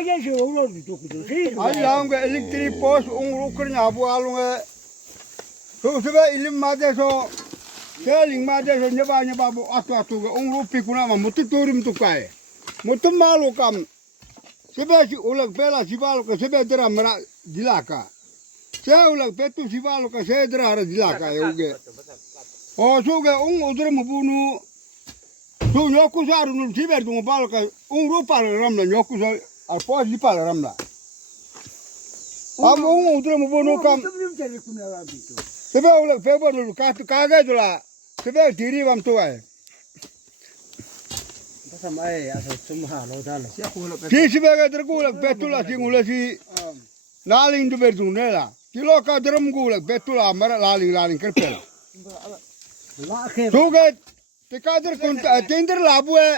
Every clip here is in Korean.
Magia se uno di tu così. 알랑게 엘렉트릭 버스 옹으로 그러냐 아부알롱에 그서가 일림 맞아서 셀링 맞아서 녀바 뭐 아투 옹으로 피구나 못 도림 뚜까에 못 말로 감 세베시 올락 베라 시발로 그 세베드라 마라 dilaka 세 올락 베투 시발로 그 세드라 하라 dilaka 요게 소게 옹 오드르 무부누 소 녀쿠사르는 지베르도 발까 옹으로 팔을 람나 녀쿠사 알포 리팔 람나 아무 오드르 무부누 감 세베 올락 베버를 가게들라 세베 디리밤 또아에 Kisibaga tergulak betula singulasi laling tu berdunela. Kilo kaderam gulak betula mara laling kerpel. Tugas tekader konta tender labue.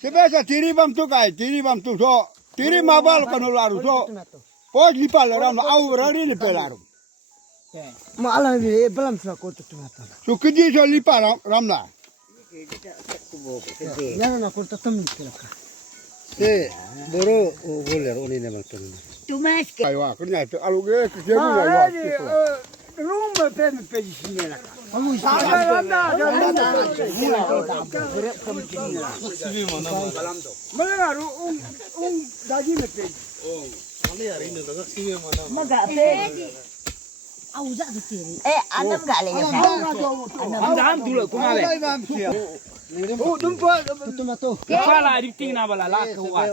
Sebesa tiri bam tu kai tiri bam tu so tiri mabal kanularu so. Pos lipal ram au rari lipelaru. Malah ni belum sudah kau tu mata. So kiji so lipal ramla. Jangan aku tetap mikir. Baru boleh oni ni macam ni. Tumas ke? Aywa kerja tu aluge kerja gula aywa. Rumah pem sini lah. Aku mana daging macam. Maga pe. Auza tu tiri. Anam gak lagi. Anam dulu kumare. Oh, dumpa. Kepala di tinggal bala lah kuat.